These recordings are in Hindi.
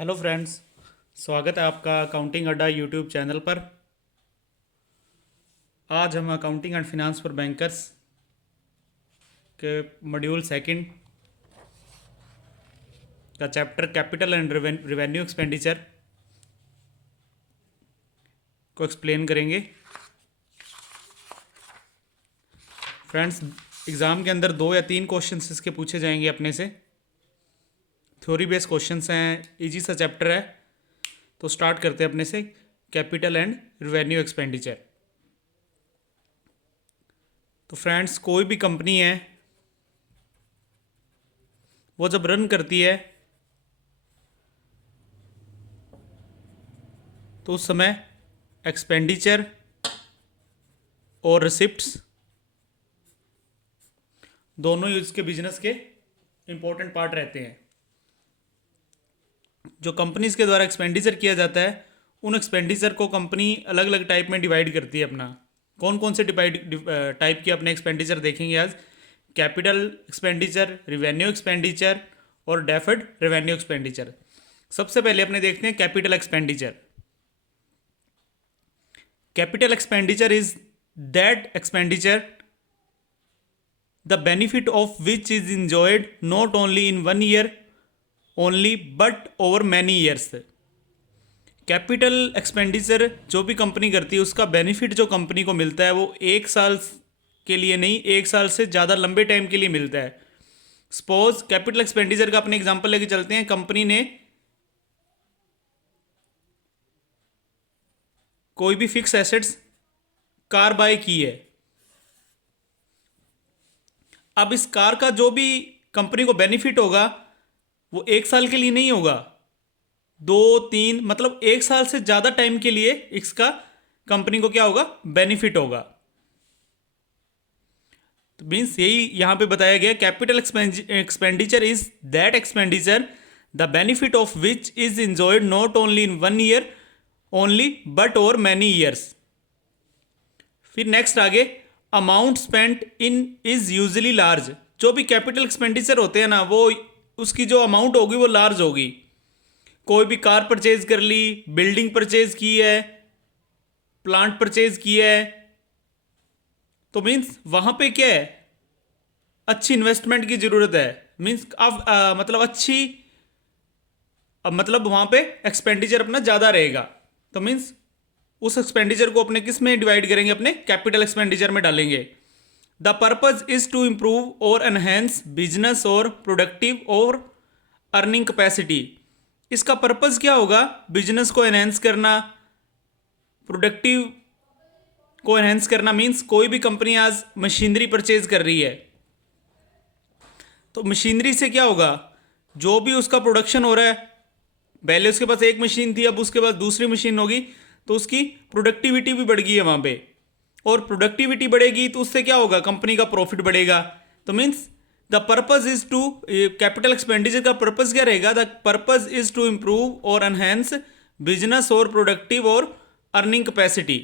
हेलो फ्रेंड्स, स्वागत है आपका अकाउंटिंग अड्डा यूट्यूब चैनल पर। आज हम accounting and finance for bankers के मॉड्यूल सेकंड का chapter capital and revenue expenditure को एक्सप्लेन करेंगे। फ्रेंड्स, एग्ज़ाम के अंदर 2 या 3 क्वेश्चंस इसके पूछे जाएंगे अपने से। थ्योरी बेस्ड क्वेश्चंस हैं, इजी सा चैप्टर है। तो स्टार्ट करते हैं अपने से कैपिटल एंड रिवेन्यू एक्सपेंडिचर। तो फ्रेंड्स, कोई भी कंपनी है वो जब रन करती है तो उस समय एक्सपेंडिचर और रिसिप्ट्स दोनों ही उसके बिजनेस के इम्पोर्टेंट पार्ट रहते हैं। जो कंपनीज के द्वारा एक्सपेंडिचर किया जाता है उन एक्सपेंडिचर को कंपनी अलग अलग टाइप में डिवाइड करती है। अपना कौन कौन से टाइप के अपने एक्सपेंडिचर देखेंगे आज। कैपिटल एक्सपेंडिचर, रिवेन्यू एक्सपेंडिचर और डेफर्ड रिवेन्यू एक्सपेंडिचर। सबसे पहले अपने देखते हैं capital expenditure. Capital expenditure is that expenditure the benefit of which is enjoyed not only in one year only but over many years। Capital expenditure जो भी कंपनी करती है उसका बेनिफिट जो कंपनी को मिलता है वो 1 साल के लिए नहीं, 1 साल से ज़्यादा लंबे टाइम के लिए मिलता है। सपोज कैपिटल एक्सपेंडिचर का अपने एग्जांपल लेके चलते हैं। कंपनी ने कोई भी फिक्स एसेट्स कार बाय की है। अब इस कार का जो भी कंपनी को बेनिफिट होगा वो 1 साल के लिए नहीं होगा, 2-3 मतलब 1 साल से ज़्यादा टाइम के लिए इसका कंपनी को क्या होगा, बेनिफिट होगा। तो मीन्स यही यहाँ पे बताया गया, capital expenditure is that expenditure the benefit of which is enjoyed not only in 1 year only but over many years. फिर नेक्स्ट आगे, amount spent in is usually large. जो भी कैपिटल एक्सपेंडिचर होते हैं ना वो उसकी जो अमाउंट होगी वो लार्ज होगी। कोई भी कार परचेज कर ली, बिल्डिंग परचेज की है, प्लांट परचेज किया है, तो मीन्स वहां पे क्या है, अच्छी इन्वेस्टमेंट की जरूरत है। मीन्स अब मतलब अच्छी मतलब वहां पे एक्सपेंडिचर अपना ज़्यादा रहेगा। तो मीन्स उस एक्सपेंडिचर को अपने किस में डिवाइड करेंगे, अपने कैपिटल एक्सपेंडिचर में डालेंगे। The purpose is to improve और एनहेंस बिजनेस और प्रोडक्टिव और अर्निंग कैपेसिटी। इसका पर्पज क्या होगा, बिजनेस को एनहेंस करना, प्रोडक्टिव को एनहेंस करना। मीन्स कोई भी कंपनी आज मशीनरी परचेज कर रही है तो मशीनरी से क्या होगा, जो भी उसका प्रोडक्शन हो रहा है, पहले उसके पास एक मशीन थी, अब उसके पास दूसरी मशीन होगी तो उसकी प्रोडक्टिविटी भी बढ़ गई है वहां पे, और प्रोडक्टिविटी बढ़ेगी तो उससे क्या होगा, कंपनी का प्रॉफिट बढ़ेगा। तो means the purpose is to, capital expenditure का पर्पज क्या रहेगा, the purpose is to improve और एनहेंस बिजनेस और प्रोडक्टिव और अर्निंग कैपेसिटी।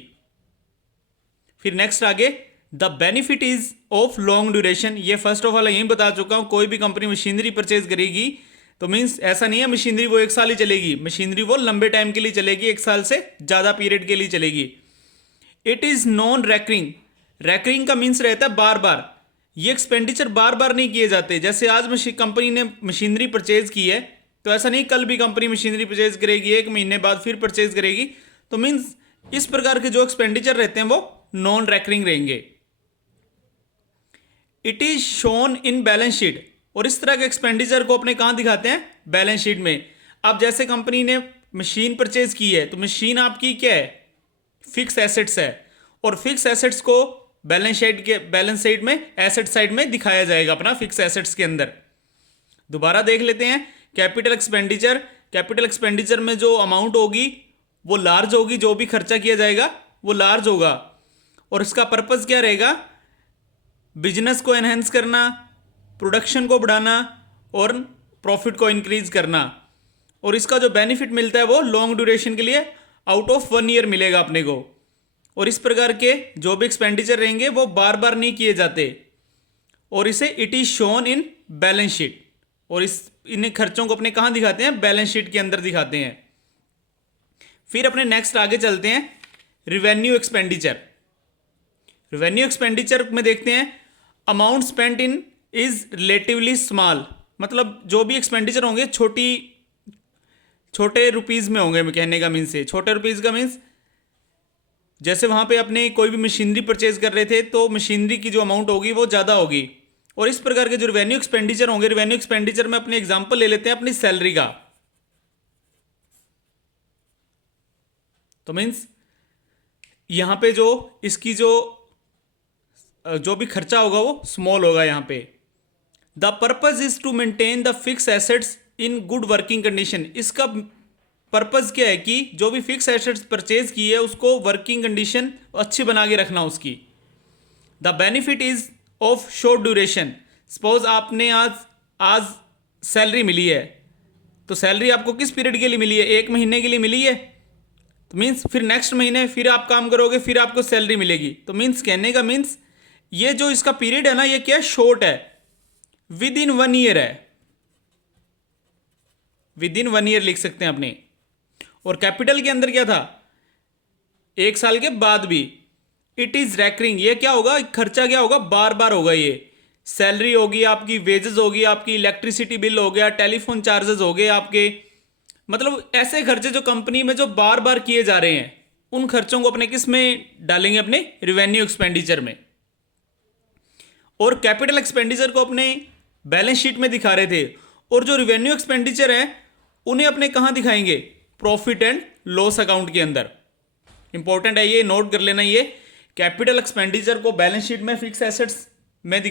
फिर नेक्स्ट आगे, the benefit is of long duration. ये फर्स्ट ऑफ ऑल यही बता चुका हूं, कोई भी कंपनी मशीनरी परचेज करेगी तो मीन्स ऐसा नहीं है मशीनरी वो 1 साल ही चलेगी, मशीनरी वो लंबे टाइम के लिए चलेगी, 1 साल से ज़्यादा पीरियड के लिए चलेगी। It is non recurring. Recurring का मीन्स रहता है बार बार, ये एक्सपेंडिचर बार बार नहीं किए जाते। जैसे आज कंपनी ने मशीनरी परचेज की है तो ऐसा नहीं कल भी कंपनी मशीनरी परचेज करेगी, 1 महीने बाद फिर परचेज करेगी। तो मीन्स इस प्रकार के जो एक्सपेंडिचर रहते हैं वो नॉन रैकरिंग रहेंगे। It is shown in balance sheet. और इस तरह के एक्सपेंडिचर को अपने कहां दिखाते हैं, बैलेंस शीट में। अब जैसे कंपनी ने मशीन परचेज की है तो मशीन आपकी क्या है, फिक्स एसेट्स है, और फिक्स एसेट्स को बैलेंस शीट में एसेट साइड में दिखाया जाएगा अपना फिक्स एसेट्स के अंदर। दोबारा देख लेते हैं, कैपिटल एक्सपेंडिचर, कैपिटल एक्सपेंडिचर में जो अमाउंट होगी वो लार्ज होगी, जो भी खर्चा किया जाएगा वो लार्ज होगा, और इसका पर्पज क्या रहेगा, बिजनेस को एनहेंस करना, प्रोडक्शन को बढ़ाना और प्रॉफिट को इंक्रीज करना। और इसका जो बेनिफिट मिलता है वो लॉन्ग ड्यूरेशन के लिए आउट ऑफ 1 ईयर मिलेगा अपने को। और इस प्रकार के जो भी एक्सपेंडिचर रहेंगे वो बार बार नहीं किए जाते, और इसे it is shown in balance sheet. और इन खर्चों को अपने कहाँ दिखाते हैं, बैलेंस शीट के अंदर दिखाते हैं। फिर अपने नेक्स्ट आगे चलते हैं, रिवेन्यू एक्सपेंडिचर। रिवेन्यू एक्सपेंडिचर में देखते हैं amount spent in is relatively small, मतलब जो भी एक्सपेंडिचर होंगे छोटे रुपीज़ में होंगे। कहने का मीन्स है, छोटे रुपीज़ का मीन्स जैसे वहाँ पे अपने कोई भी मशीनरी परचेज कर रहे थे तो मशीनरी की जो अमाउंट होगी वो ज़्यादा होगी। और इस प्रकार के जो रिवेन्यू एक्सपेंडिचर होंगे, रिवेन्यू एक्सपेंडिचर में अपने एग्जांपल ले लेते हैं अपनी सैलरी का। तो मीन्स यहाँ पे जो इसकी जो भी खर्चा होगा वो स्मॉल होगा यहाँ पे। The purpose is to maintain the fix assets in good working condition. इसका पर्पज क्या है कि जो भी फिक्स एसेट्स परचेज की है उसको वर्किंग कंडीशन अच्छी बना के रखना उसकी। The benefit is of short duration. Suppose आपने आज सैलरी मिली है, तो सैलरी आपको किस पीरियड के लिए मिली है, 1 महीने के लिए मिली है। तो मीन्स फिर नेक्स्ट महीने फिर आप काम करोगे, फिर आपको सैलरी मिलेगी। तो मीन्स कहने का मीन्स ये जो इसका पीरियड है ना, ये क्या है, शॉर्ट है, विद इन 1 ईयर है, विद इन 1 ईयर लिख सकते हैं अपने। और कैपिटल के अंदर क्या था, 1 साल के बाद भी। इट इज रैकरिंग, ये क्या होगा, खर्चा क्या होगा, बार बार होगा। ये सैलरी होगी आपकी, वेजेस होगी आपकी, इलेक्ट्रिसिटी बिल हो गया, टेलीफोन चार्जेस हो गए आपके, मतलब ऐसे खर्चे जो कंपनी में जो बार बार किए जा रहे हैं, उन खर्चों को अपने किस में डालेंगे, अपने रिवेन्यू एक्सपेंडिचर में। और कैपिटल एक्सपेंडिचर को अपने बैलेंस शीट में दिखा रहे थे, और जो रिवेन्यू एक्सपेंडिचर है उन्हें अपने कहाँ दिखाएंगे, प्रॉफिट एंड लॉस अकाउंट के अंदर। इंपॉर्टेंट है ये, नोट कर लेना। ये कैपिटल एक्सपेंडिचर को बैलेंस शीट में फिक्स एसेट्स में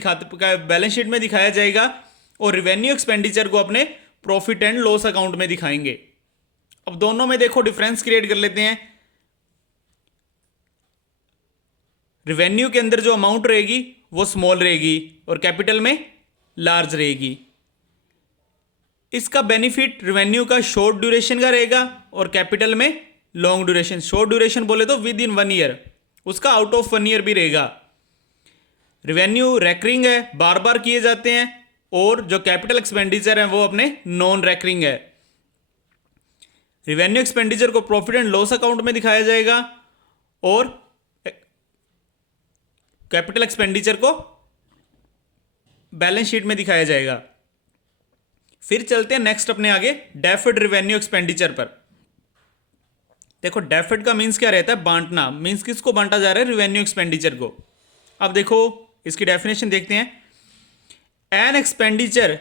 बैलेंस शीट में दिखाया जाएगा, और रिवेन्यू एक्सपेंडिचर को अपने प्रॉफिट एंड लॉस अकाउंट में दिखाएंगे। अब दोनों में देखो डिफरेंस क्रिएट कर लेते हैं। रिवेन्यू के अंदर जो अमाउंट रहेगी वो स्मॉल रहेगी, और कैपिटल में लार्ज रहेगी। इसका बेनिफिट रिवेन्यू का शॉर्ट ड्यूरेशन का रहेगा, और कैपिटल में लॉन्ग ड्यूरेशन। शॉर्ट ड्यूरेशन बोले तो विद इन 1 ईयर, उसका आउट ऑफ 1 ईयर भी रहेगा। रिवेन्यू रैकरिंग है, बार बार किए जाते हैं, और जो कैपिटल एक्सपेंडिचर है वो अपने नॉन रैकरिंग है। रिवेन्यू एक्सपेंडिचर को प्रॉफिट एंड लॉस अकाउंट में दिखाया जाएगा, और कैपिटल एक्सपेंडिचर को बैलेंस शीट में दिखाया जाएगा। फिर चलते हैं नेक्स्ट अपने आगे, डेफर्ड रिवेन्यू एक्सपेंडिचर पर। देखो डेफर्ड का मीन्स क्या रहता है, बांटना। मीन्स किसको बांटा जा रहा है, रिवेन्यू एक्सपेंडिचर को। अब देखो इसकी डेफिनेशन देखते हैं। An expenditure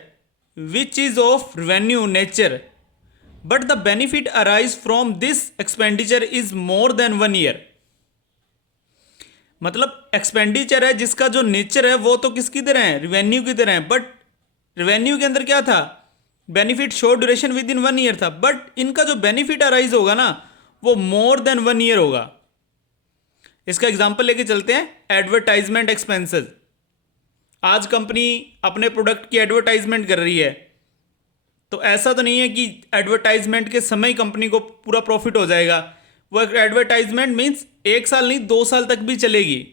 which is of revenue nature but the benefit arise from this expenditure is more than 1 year. मतलब एक्सपेंडिचर है जिसका जो नेचर है वो तो किसकी तरह है, रिवेन्यू की तरह है, बट रिवेन्यू के अंदर क्या था, benefit short duration with in 1 year था, बट इनका जो बेनिफिट अराइज होगा ना वो मोर देन 1 ईयर होगा। इसका एग्जांपल लेके चलते हैं, एडवर्टाइजमेंट एक्सपेंसेस। आज कंपनी अपने प्रोडक्ट की एडवर्टाइजमेंट कर रही है, तो ऐसा तो नहीं है कि एडवर्टाइजमेंट के समय कंपनी को पूरा प्रॉफिट हो जाएगा। वो एडवर्टाइजमेंट मीन्स 1 साल नहीं 2 साल तक भी चलेगी।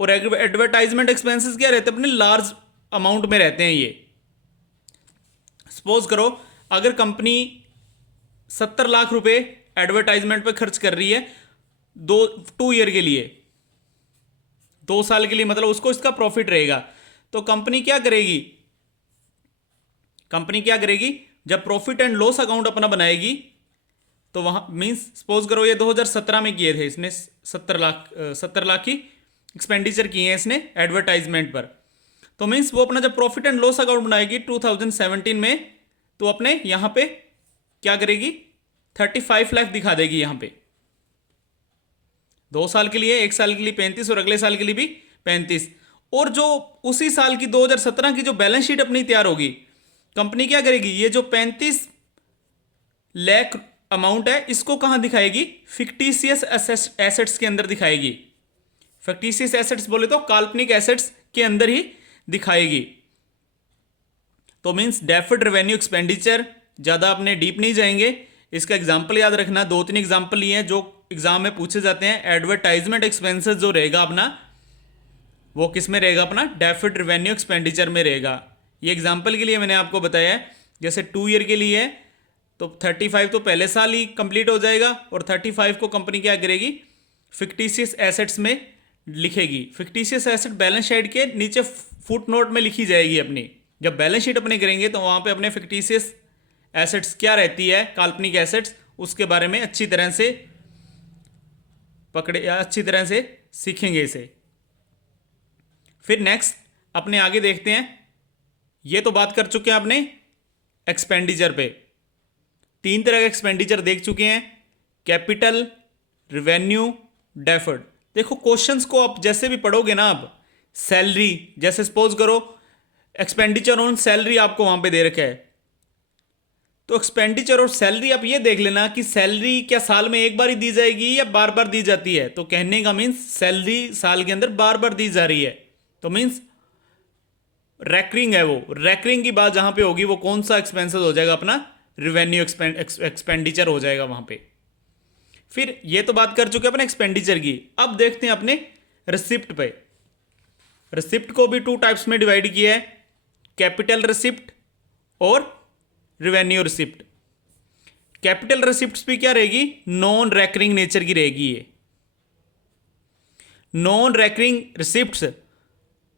और एडवर्टाइजमेंट एक्सपेंसेस क्या रहते हैं, अपने लार्ज अमाउंट में रहते हैं। ये सपोज करो अगर कंपनी 70 लाख रुपए एडवर्टाइजमेंट पे खर्च कर रही है 2 ईयर के लिए, 2 साल के लिए, मतलब उसको इसका प्रॉफिट रहेगा। तो कंपनी क्या करेगी, जब प्रॉफिट एंड लॉस अकाउंट अपना बनाएगी तो वहां मींस सपोज करो ये 2017 में किए थे इसने 70 लाख की एक्सपेंडिचर किए हैं इसने एडवर्टाइजमेंट पर। तो मींस वो अपना जब प्रॉफिट एंड लॉस अकाउंट बनाएगी 2017 में, तो अपने यहां पे क्या करेगी, 35 लाख दिखा देगी यहां पे। 2 साल के लिए, 1 साल के लिए 35 और अगले साल के लिए भी 35। और जो उसी साल की 2017 की जो बैलेंस शीट अपनी तैयार होगी, कंपनी क्या करेगी, ये जो 35 लाख अमाउंट है इसको कहां दिखाएगी, फिक्टिशियस एसेट्स के अंदर दिखाएगी। फिक्टिशियस एसेट्स बोले तो काल्पनिक एसेट्स के अंदर ही दिखाएगी। तो मींस डेफर्ड रेवेन्यू एक्सपेंडिचर, ज़्यादा अपने डीप नहीं जाएंगे। इसका एग्जाम्पल याद रखना, 2-3 एग्जाम्पल लिए हैं जो एग्जाम में पूछे जाते हैं। एडवर्टाइजमेंट एक्सपेंसेस जो रहेगा अपना, वो किस में रहेगा, अपना डेफर्ड रेवेन्यू एक्सपेंडिचर में रहेगा। ये एग्जाम्पल के लिए मैंने आपको बताया है, जैसे 2 ईयर के लिए है तो 35 तो पहले साल ही कंप्लीट हो जाएगा और 35 को कंपनी क्या करेगी, फिक्टिशियस एसेट्स में लिखेगी। फिक्टिशियस एसेट बैलेंस शीट के नीचे फुट नोट में लिखी जाएगी अपनी। जब बैलेंस शीट अपने करेंगे तो वहाँ पे अपने फिक्टिशियस एसेट्स क्या रहती है, काल्पनिक एसेट्स, उसके बारे में अच्छी तरह से पकड़े या अच्छी तरह से सीखेंगे इसे। फिर नेक्स्ट अपने आगे देखते हैं। ये तो बात कर चुके हैं अपने एक्सपेंडिचर पे। 3 तरह का एक्सपेंडिचर देख चुके हैं, कैपिटल, रिवेन्यू, डेफर्ड। देखो क्वेश्चंस को आप जैसे भी पढ़ोगे ना, आप सैलरी, जैसे सपोज करो एक्सपेंडिचर ऑन सैलरी आपको वहां पे दे रखा है, तो एक्सपेंडिचर और सैलरी आप ये देख लेना कि सैलरी क्या साल में एक बार ही दी जाएगी या बार बार दी जाती है। तो कहने का मीन्स सैलरी साल के अंदर बार बार दी जा रही है, तो मीन्स रैकरिंग है। वो रैकरिंग की बात जहां पे होगी वो कौन सा एक्सपेंसेस हो जाएगा, अपना रिवेन्यू एक्सपेंडिचर हो जाएगा वहां पे। फिर ये तो बात कर चुके अपने एक्सपेंडिचर की। अब देखते हैं अपने रिसिप्ट पे। रिसिप्ट को भी 2 टाइप्स में डिवाइड किया है, कैपिटल रिसिप्ट और रिवेन्यू रिसिप्ट। कैपिटल रिसिप्ट्स भी क्या रहेगी, नॉन रैकरिंग नेचर की रहेगी। ये non recurring receipts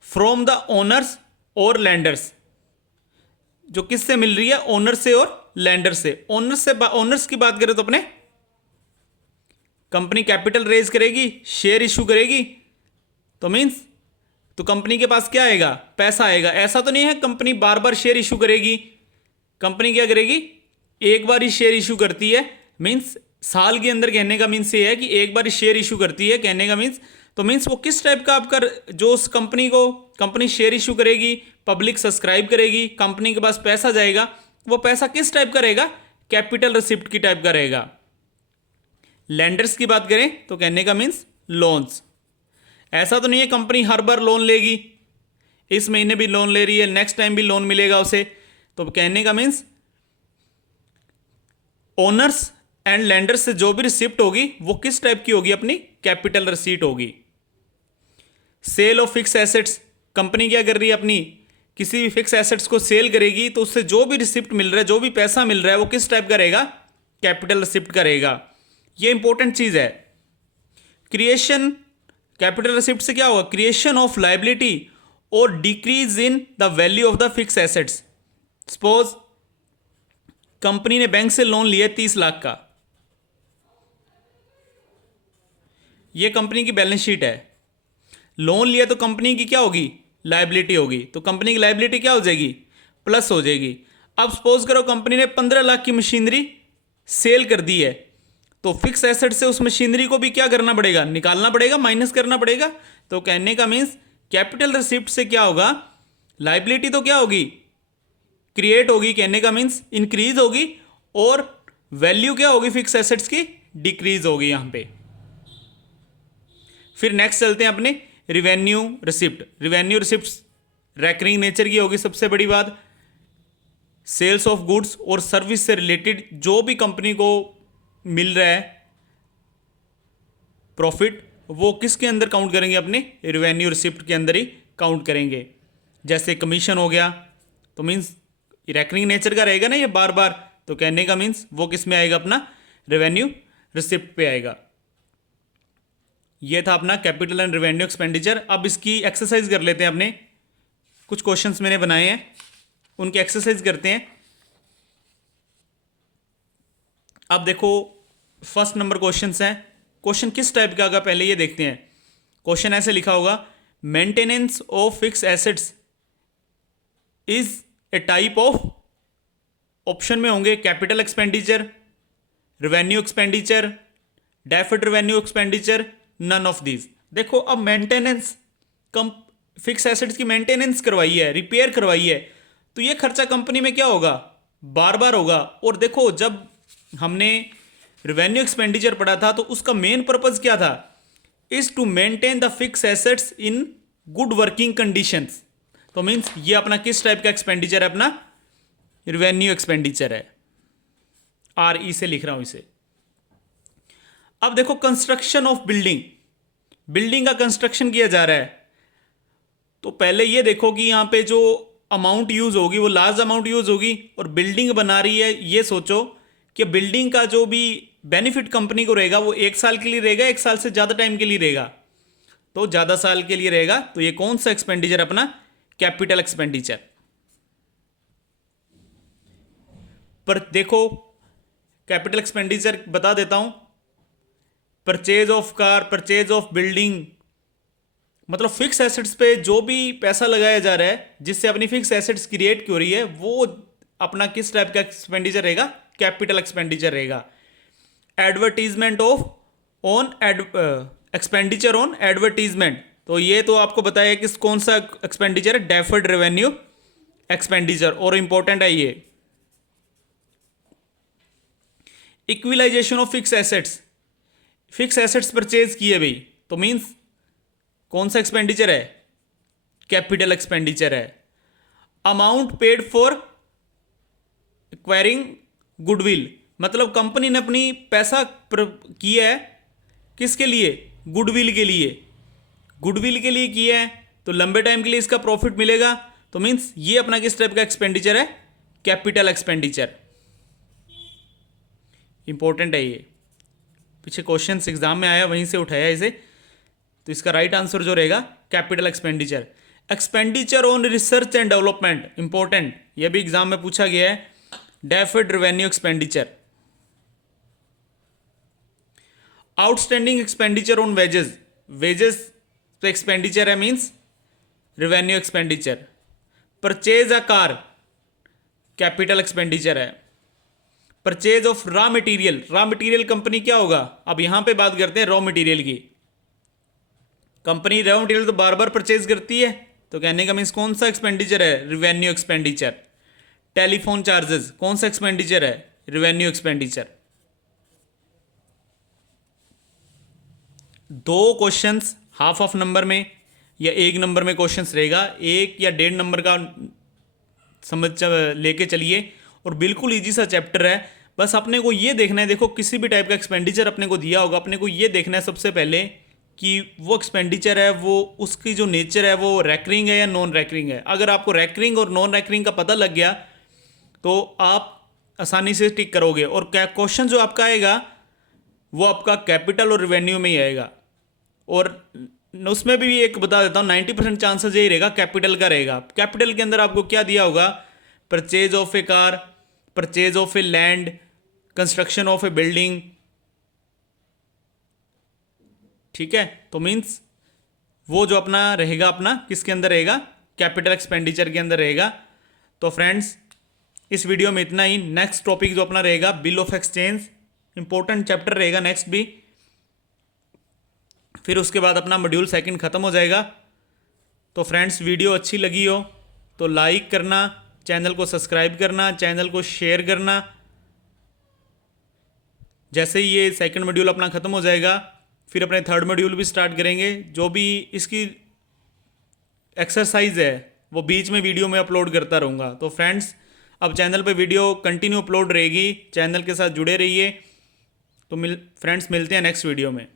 from the owners और लैंडर्स, जो किससे मिल रही है, ओनर से और लैंडर से। ओनर्स की बात करें तो अपने कंपनी कैपिटल रेज करेगी, शेयर इशू करेगी, तो मींस तो कंपनी के पास क्या आएगा, पैसा आएगा। ऐसा तो नहीं है कंपनी बार बार शेयर इशू करेगी। कंपनी क्या करेगी, एक बार ही शेयर इशू करती है, मींस साल के अंदर। कहने का मीन्स ये है कि एक बार ही शेयर इशू करती है, कहने का मीन्स। तो मीन्स वो किस टाइप का आपका, जो उस कंपनी को कंपनी शेयर इशू करेगी, पब्लिक सब्सक्राइब करेगी, कंपनी के पास पैसा जाएगा, वो पैसा किस टाइप का रहेगा, कैपिटल रिसिप्ट की टाइप का रहेगा। लैंडर्स की बात करें तो कहने का मीन्स लोन्स। ऐसा तो नहीं है कंपनी हर बार लोन लेगी, इस महीने भी लोन ले रही है, नेक्स्ट टाइम भी लोन मिलेगा उसे। तो कहने का मीन्स ओनर्स एंड लैंडर्स से जो भी रिसिप्ट होगी वो किस टाइप की होगी, अपनी कैपिटल रिसीट होगी। Sale of fix assets, company क्या कर रही है, अपनी किसी भी फिक्स एसेट्स को सेल करेगी, तो उससे जो भी रिसिप्ट मिल रहा है, जो भी पैसा मिल रहा है, वो किस टाइप का रहेगा, कैपिटल रिसिप्ट का रहेगा। ये इंपॉर्टेंट चीज है। क्रिएशन, कैपिटल रिसिप्ट से क्या होगा, क्रिएशन ऑफ लाइबिलिटी और decrease in the value of the fix assets. Suppose company ने बैंक से लोन लिया 30 लाख का, ये कंपनी की बैलेंस शीट है। लोन लिया तो कंपनी की क्या होगी, लाइबिलिटी होगी। तो कंपनी की लाइबिलिटी क्या हो जाएगी, प्लस हो जाएगी। अब सपोज करो कंपनी ने 15 लाख की मशीनरी सेल कर दी है, तो फिक्स एसेट से उस मशीनरी को भी क्या करना पड़ेगा, निकालना पड़ेगा, माइनस करना पड़ेगा। तो कहने का मीन्स कैपिटल रिसिप्ट से क्या होगा, लाइबिलिटी तो क्या होगी, क्रिएट होगी, कहने का मीन्स इंक्रीज होगी, और वैल्यू क्या होगी फिक्स एसेट्स की, डिक्रीज होगी यहां पे। फिर नेक्स्ट चलते हैं अपने revenue receipt. Revenue receipt recurring nature की होगी। सबसे बड़ी बात, सेल्स ऑफ गुड्स और सर्विस से रिलेटेड जो भी कंपनी को मिल रहा है प्रॉफिट, वो किसके अंदर काउंट करेंगे, अपने रिवेन्यू रिसिप्ट के अंदर ही काउंट करेंगे। जैसे कमीशन हो गया, तो मीन्स रैकरिंग नेचर का रहेगा ना ये बार बार, तो कहने का मीन्स वो किस में आएगा, अपना रेवेन्यू रिसिप्ट पे आएगा। ये था अपना कैपिटल एंड रेवेन्यू एक्सपेंडिचर। अब इसकी एक्सरसाइज कर लेते हैं। अपने कुछ क्वेश्चंस मैंने बनाए हैं, उनकी एक्सरसाइज करते हैं। अब देखो फर्स्ट नंबर क्वेश्चन है। क्वेश्चन किस टाइप का होगा पहले ये देखते हैं। क्वेश्चन ऐसे लिखा होगा, maintenance of fix assets is a type of, option में होंगे capital expenditure, revenue expenditure, deferred revenue expenditure, none of these. देखो अब मेंटेनेंस, कम फिक्स एसेट्स की मेंटेनेंस करवाई है, रिपेयर करवाई है, तो ये खर्चा कंपनी में क्या होगा, बार बार होगा। और देखो जब हमने रेवेन्यू एक्सपेंडिचर पढ़ा था तो उसका मेन पर्पज क्या था, is to maintain the fix assets in good working conditions. तो मीन्स ये अपना किस टाइप का एक्सपेंडिचर है, अपना रेवेन्यू एक्सपेंडिचर है। RE से लिख रहा हूं इसे। अब देखो कंस्ट्रक्शन ऑफ बिल्डिंग, बिल्डिंग का कंस्ट्रक्शन किया जा रहा है, तो पहले ये देखो कि यहां पे जो अमाउंट यूज़ होगी वो लार्ज अमाउंट यूज़ होगी, और बिल्डिंग बना रही है, ये सोचो कि बिल्डिंग का जो भी बेनिफिट कंपनी को रहेगा वो 1 साल के लिए रहेगा, 1 साल से ज़्यादा टाइम के लिए रहेगा, तो ज़्यादा साल के लिए रहेगा। तो ये कौन सा एक्सपेंडिचर अपना? Capital expenditure. पर देखो कैपिटल एक्सपेंडिचर बता देता हूं, purchase of car, purchase of building, मतलब फिक्स एसेट्स पे जो भी पैसा लगाया जा रहा है जिससे अपनी फिक्स एसेट्स क्रिएट हो रही है, वो अपना किस टाइप का एक्सपेंडिचर रहेगा? कैपिटल एक्सपेंडिचर रहेगा। Advertisement of on expenditure on advertisement, तो ये तो आपको बताया कि कौन सा एक्सपेंडिचर है? डेफर्ड रेवेन्यू एक्सपेंडिचर, और इंपॉर्टेंट है ये। Equalization of fix assets, fix assets purchase किए भाई, तो मींस कौन सा एक्सपेंडिचर है? कैपिटल एक्सपेंडिचर है। Amount paid for acquiring goodwill, मतलब कंपनी ने अपनी पैसा किया है किसके लिए? गुडविल के लिए। गुडविल के लिए किया है तो लंबे टाइम के लिए इसका प्रॉफिट मिलेगा, तो मींस ये अपना किस टाइप का एक्सपेंडिचर है? Capital expenditure. इंपॉर्टेंट है ये, पीछे क्वेश्चन एग्जाम में आया वहीं से उठाया इसे, तो इसका राइट आंसर जो रहेगा capital expenditure. Expenditure on research and development, important, यह भी एग्जाम में पूछा गया है। Deferred revenue expenditure. Outstanding expenditure on wages, wages पे एक्सपेंडिचर है, means revenue expenditure. Purchase a car, capital expenditure है। Purchase of raw material, raw material company क्या होगा? अब यहां पे बात करते हैं रॉ मटेरियल की। कंपनी रॉ मटेरियल तो बार बार परचेज करती है, तो कहने का मीन्स कौन सा एक्सपेंडिचर है? Revenue expenditure. टेलीफोन चार्जेस कौन सा एक्सपेंडिचर है? Revenue expenditure. 2 questions half of number में या 1 नंबर में क्वेश्चंस रहेगा, 1 या 1.5 नंबर का समझ लेके चलिए, और बिल्कुल इजी सा चैप्टर है। बस अपने को ये देखना है, देखो किसी भी टाइप का एक्सपेंडिचर अपने को दिया होगा, अपने को ये देखना है सबसे पहले कि वो एक्सपेंडिचर है वो उसकी जो नेचर है वो रैकरिंग है या नॉन रैकरिंग है। अगर आपको रैकरिंग और नॉन रैकरिंग का पता लग गया तो आप आसानी से टिक करोगे, और क्वेश्चन जो आपका आएगा वो आपका कैपिटल और रेवेन्यू में ही आएगा। और उसमें भी एक बता देता हूँ, 90% चांसेस यही रहेगा कैपिटल का रहेगा। कैपिटल के अंदर आपको क्या दिया होगा? Purchase of A car, purchase of a land, construction of A building, ठीक है। तो मीन्स वो जो अपना रहेगा, अपना किसके अंदर रहेगा? कैपिटल एक्सपेंडिचर के अंदर रहेगा। तो फ्रेंड्स इस वीडियो में इतना ही। नेक्स्ट टॉपिक जो अपना रहेगा bill of exchange, important chapter रहेगा नेक्स्ट भी। फिर उसके बाद अपना मॉड्यूल 2 खत्म हो जाएगा। तो फ्रेंड्स वीडियो अच्छी लगी हो तो लाइक करना, चैनल को सब्सक्राइब करना, चैनल को शेयर करना। जैसे ही ये 2nd मॉड्यूल अपना ख़त्म हो जाएगा फिर अपने 3rd मॉड्यूल भी स्टार्ट करेंगे। जो भी इसकी एक्सरसाइज है वो बीच में वीडियो में अपलोड करता रहूँगा। तो फ्रेंड्स अब चैनल पे वीडियो कंटिन्यू अपलोड रहेगी, चैनल के साथ जुड़े रहिए। तो फ्रेंड्स मिलते हैं नेक्स्ट वीडियो में।